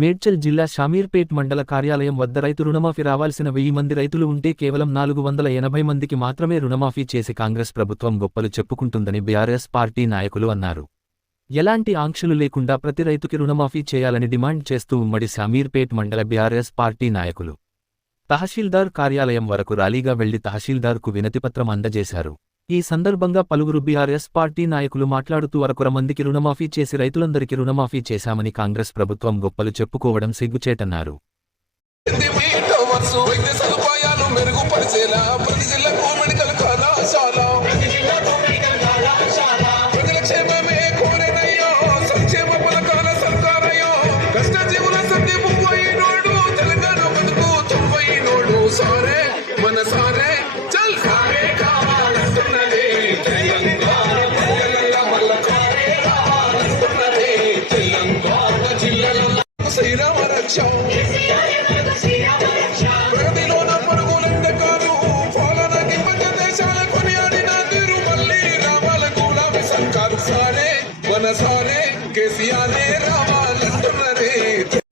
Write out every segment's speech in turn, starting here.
మేడ్చల్ జిల్లా షామీర్పేట్ మండల కార్యాలయం వద్ద రైతు రుణమాఫీ రావాల్సిన వెయ్యి మంది రైతులు ఉంటే కేవలం నాలుగు వందల ఎనభై మందికి మాత్రమే రుణమాఫీ చేసి కాంగ్రెస్ ప్రభుత్వం గొప్పలు చెప్పుకుంటుందని బీఆర్ఎస్ పార్టీ నాయకులు అన్నారు. ఎలాంటి ఆంక్షలు లేకుండా ప్రతి రైతుకి రుణమాఫీ చేయాలని డిమాండ్ చేస్తూ ఉమ్మడి షామీర్పేట్ మండల బీఆర్ఎస్ పార్టీ నాయకులు. తహసీల్దార్ కార్యాలయం వరకు ర్యాలీగా వెళ్ళి తహసీల్దార్కు వినతిపత్రం అందజేశారు. ఈ సందర్భంగా పలువురు బీఆర్ఎస్ పార్టీ నాయకులు మాట్లాడుతూ అరకొర మందికి రుణమాఫీ చేసి రైతులందరికీ రుణమాఫీ చేశామని కాంగ్రెస్ ప్రభుత్వం గొప్పలు చెప్పుకోవడం సిగ్గుచేటన్నారు. మెరుగుపరిచేలా ప్రతి జిల్లాకు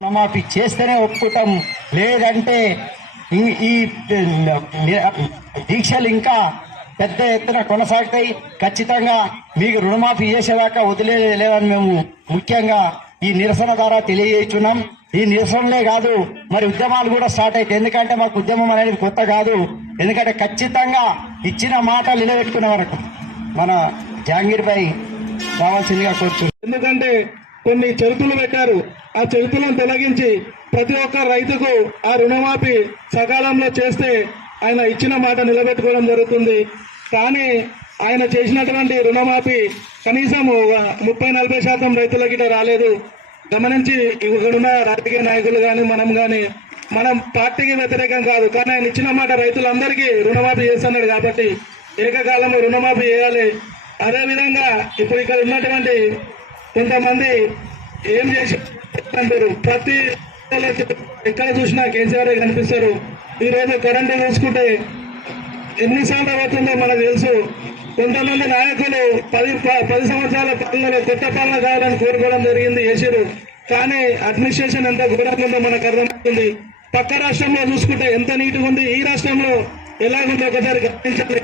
రుణమాఫీ చేస్తేనే ఒప్పుకుంటాం. లేదంటే ఈ- ఈ దీక్షలు ఇంకా పెద్ద ఎత్తున కొనసాగుతాయి. ఖచ్చితంగా మీకు రుణమాఫీ చేసేదాకా వదిలేదు లేదని మేము ముఖ్యంగా ఈ నిరసన ద్వారా తెలియజేస్తున్నాం. ఈ నిరసనలే కాదు మరి ఉద్యమాలు కూడా స్టార్ట్ అయితే. ఎందుకంటే మాకు ఉద్యమం అనేది కొత్త కాదు. ఎందుకంటే ఖచ్చితంగా ఇచ్చిన మాట నిలబెట్టుకునే వరకు మన జాంగీర్ భాయ్ రావాల్సిందిగా కోరుతున్నాం ఎందుకంటే కొన్ని చెరుతులు పెట్టారు. ఆ చెరుతులను తొలగించి ప్రతి ఒక్క రైతుకు ఆ రుణమాఫీ సకాలంలో చేస్తే ఆయన ఇచ్చిన మాట నిలబెట్టుకోవడం జరుగుతుంది. కానీ ఆయన చేసినటువంటి రుణమాఫీ కనీసం ఒక ముప్పై నలభై శాతం రైతుల గిట రాలేదు. గమనించి ఇక్కడున్న రాజకీయ నాయకులు కానీ మనం కానీ మనం పార్టీకి వ్యతిరేకం కాదు. కానీ ఆయన ఇచ్చిన మాట రైతులందరికీ రుణమాఫీ చేస్తున్నాడు కాబట్టి ఏకకాలంలో రుణమాఫీ చేయాలి. అదేవిధంగా ఇప్పుడు ఇక్కడ ఉన్నటువంటి కొంతమంది ఏం చేసి అంటారు? ప్రతి ఎక్కడ చూసినా కేసీఆర్ కనిపిస్తారు. ఈ రోజు కరెంటు చూసుకుంటే ఎన్నిసార్లు అవుతుందో మనకు తెలుసు. కొంతమంది నాయకులు పది పది సంవత్సరాల పాలనలో కొత్త పాలన కావాలని కోరుకోవడం జరిగింది చేసారు కానీ అడ్మినిస్ట్రేషన్ ఎంత ఘోరంగా ఉందో మనకు అర్థమవుతుంది. పక్క రాష్ట్రంలో చూసుకుంటే ఎంత నీట్గా ఉంది ఈ రాష్ట్రంలో ఎలాగుందో ఒకసారి గమనించాలి.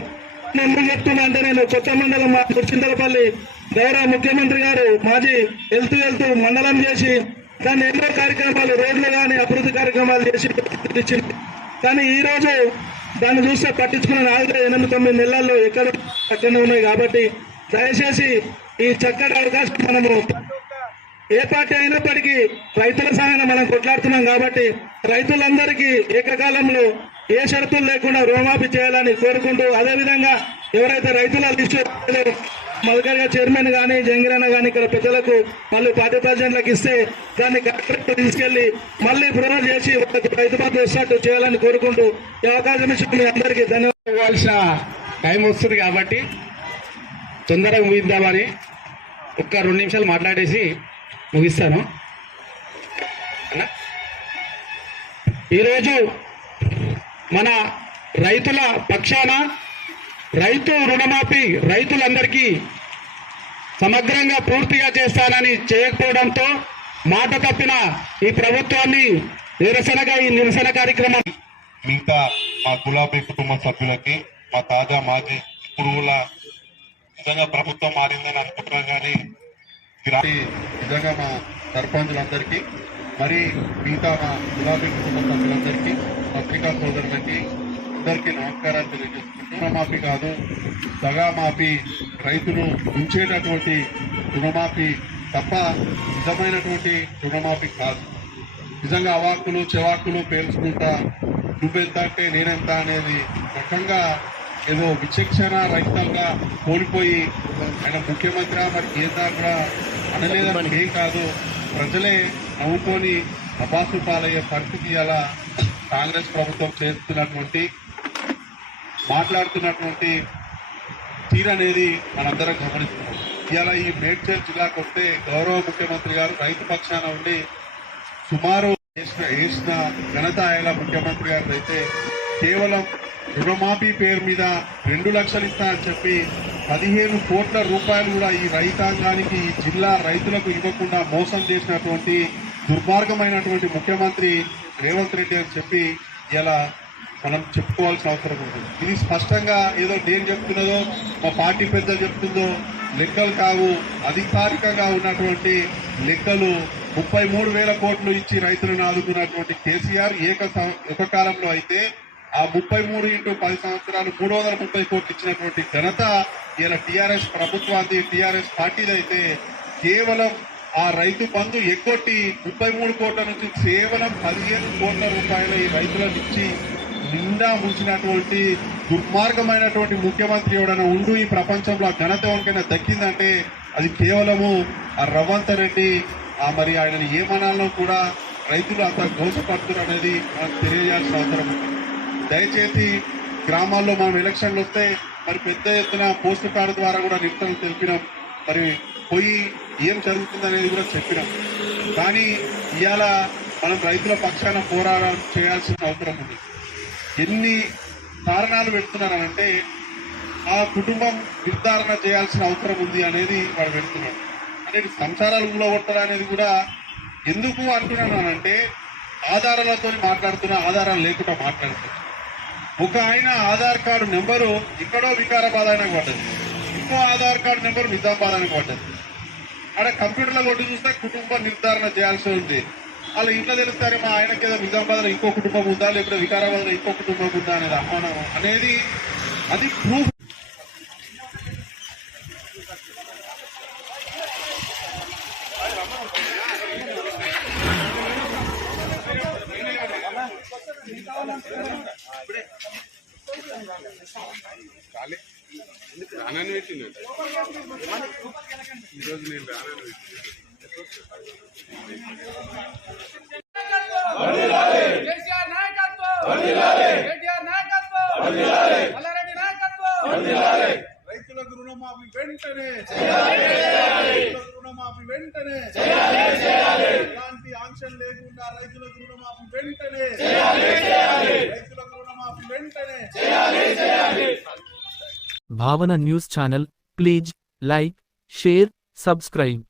నేను ఎందుకు చెప్తున్నా అంటే నేను కొత్త మండలం మా చింతలపల్లి గౌరవ ముఖ్యమంత్రి గారు మాజీ వెళ్తూ వెళ్తూ మండలం చేసి దాన్ని ఎన్నో కార్యక్రమాలు రోడ్లు కానీ అభివృద్ధి కార్యక్రమాలు చేసి ఇచ్చింది. కానీ ఈ రోజు దాన్ని చూస్తే పట్టించుకున్న నాలుగు ఎనిమిది తొమ్మిది నెలల్లో ఎక్కడ అక్కడ ఉన్నాయి కాబట్టి దయచేసి ఈ చక్కటి అవకాశం మనము ఏ పార్టీ అయినప్పటికీ రైతుల సహాయం మనం కొట్లాడుతున్నాం కాబట్టి రైతులందరికీ ఏకకాలంలో ఏ షరతులు లేకుండా రుణమాఫీ చేయాలని కోరుకుంటూ అదేవిధంగా ఎవరైతే రైతుల లిస్టు మొదటిగా చైర్మన్ కానీ జంగిరన్న కానీ ఇక్కడ పెద్దలకు మళ్ళీ పార్టీ ప్రెసిడెంట్లకు ఇస్తే దాన్ని కలెక్టర్ తీసుకెళ్ళి మళ్ళీ ప్రొనోట్ చేసి వాళ్ళకి రైతు బంధు ఇచ్చినట్టు చేయాలని కోరుకుంటూ ఈ అవకాశం ఇచ్చిన మీ అందరికీ ధన్యవాదాలు. ఇవ్వాల్సిన టైం వస్తుంది కాబట్టి తొందరగా ముగిద్దామని ఒక్క రెండు నిమిషాలు మాట్లాడేసి ముగిస్తాను. ఈరోజు మన రైతుల పక్షాన రైతు రుణమాఫీ రైతులందరికీ సమగ్రంగా పూర్తిగా చేస్తానని చేయకపోవడంతో మాట తప్పిన ఈ ప్రభుత్వాన్ని నిరసనగా ఈ నిరసన కార్యక్రమం మిగతా మా గులాబీ కుటుంబ సభ్యులకి మా తాజా మాజీ ఇప్పుడు నిజంగా ప్రభుత్వం మారిందని అనుకుంటున్నాం కానీ నిజంగా మా సర్పంచులందరికీ మరి మిగతా మా గులాబీ కుటుంబ సభ్యులందరికీ పత్రికా సోదరులకి అందరికీ నమస్కారాలు తెలియజేస్తున్నాను రుణమాఫీ కాదు సగా మాఫీ రైతులు ఉంచేటటువంటి రుణమాఫీ తప్ప నిజమైనటువంటి రుణమాఫీ కాదు. నిజంగా అవాక్కులు చెవాక్కులు పేల్చుకుంటా నువ్వెంత అంటే నేనెంత అనేది రకంగా ఏదో విచక్షణ రహితంగా కోల్పోయి ఆయన ముఖ్యమంత్రి మరి కేంద్ర కూడా అనలేదని ఏం కాదు. ప్రజలే నవ్వుకొని అబాసు పాలయ్యే పరిస్థితి అలా కాంగ్రెస్ ప్రభుత్వం చేస్తున్నటువంటి మాట్లాడుతున్నటువంటి తీరు అనేది మనందరం గమనిస్తున్నాం. ఇవాళ ఈ మేడ్చల్ జిల్లాకు వస్తే గౌరవ ముఖ్యమంత్రి గారు రైతు పక్షాన ఉండి సుమారు వేసిన వేసిన ఘనత ఆయన ముఖ్యమంత్రి గారు అయితే కేవలం రుణమాఫీ పేరు మీద రెండు లక్షలు ఇస్తా అని చెప్పి పదిహేను కోట్ల రూపాయలు కూడా ఈ రైతాంగానికి ఈ జిల్లా రైతులకు ఇవ్వకుండా మోసం చేసినటువంటి దుర్మార్గమైనటువంటి ముఖ్యమంత్రి రేవంత్ రెడ్డి అని చెప్పి ఇలా మనం చెప్పుకోవాల్సిన అవసరం ఉంది. ఇది స్పష్టంగా ఏదో నేను చెప్తున్నదో మా పార్టీ పెద్దలు చెప్తుందో లెక్కలు కావు. అధికారికంగా ఉన్నటువంటి లెక్కలు ముప్పై మూడు వేల కోట్లు ఇచ్చి రైతులను ఆదుకున్నటువంటి కేసీఆర్ ఏక సం- ఒక కాలంలో అయితే ఆ ముప్పై మూడు ఇంటూ పది సంవత్సరాలు మూడు వందల ముప్పై కోట్లు ఇచ్చినటువంటి ఘనత ఇలా టీఆర్ఎస్ ప్రభుత్వాన్ని టీఆర్ఎస్ పార్టీది అయితే కేవలం ఆ రైతు బంధు ఎగ్గొట్టి ముప్పై మూడు కోట్ల నుంచి కేవలం పదిహేను కోట్ల రూపాయలు ఈ రైతులను ఇచ్చి నిండా ముంచినటువంటి దుర్మార్గమైనటువంటి ముఖ్యమంత్రి ఎవడైనా ఉండు ఈ ప్రపంచంలో ఆ ఘనత ఎవరికైనా దక్కిందంటే అది కేవలము ఆ రవంత్ రెడ్డి. ఆ మరి ఆయన ఏమనాలో కూడా రైతులు అంత దోషపడుతున్నారు అనేది మనకు తెలియజేయాల్సిన అవసరం ఉంది. దయచేసి గ్రామాల్లో మనం ఎలక్షన్లు వస్తే మరి పెద్ద ఎత్తున పోస్టు కార్డు ద్వారా కూడా నిరసనలు తెలిపినాం. మరి పోయి ఏం జరుగుతుంది అనేది కూడా చెప్పినాం. కానీ ఇవాళ మనం రైతుల పక్షాన పోరాటం చేయాల్సిన అవసరం ఉంది. ఎన్ని కారణాలు పెడుతున్నానంటే ఆ కుటుంబం నిర్ధారణ చేయాల్సిన అవసరం ఉంది అనేది వాడు పెడుతున్నాడు. అంటే సంసారాలు కూలగొట్టడం అనేది కూడా ఎందుకు అంటున్నానంటే ఆధారాలతో మాట్లాడుతున్నా ఆధారాలు లేకుండా మాట్లాడుతున్నా. ఒక ఆయన ఆధార్ కార్డు నెంబరు ఇక్కడో వికారాబాద్ అయినా పడ్డది. ఇంకో ఆధార్ కార్డు నెంబరు నిజామాబాద్ అయినా పడ్డది. ఆడ కంప్యూటర్లో కొట్టి చూస్తే కుటుంబ నిర్ధారణ చేయాల్సి ఉంది. అలా ఇంట్లో తెలుస్తారు మా ఆయనకి ఏదో నిజామాబాద్లో ఇంకో కుటుంబం ఉందా? లేకపోతే వికారాబాద్లో ఇంకో కుటుంబం ఉందా అనేది అనుమానం అనేది అది ప్రూఫ్ రానని నాయకత్వం ఈరోజు నేను రానని నాయకత్వం రైతులకు రుణమాఫీ వెంటనే రుణమాఫీ వెంటనే ఎలాంటి ఆంక్షన్ లేకుండా రైతులకు రుణమాఫీ వెంటనే రైతులకు రుణమాఫీ వెంటనే Bhavana news channel please like share subscribe.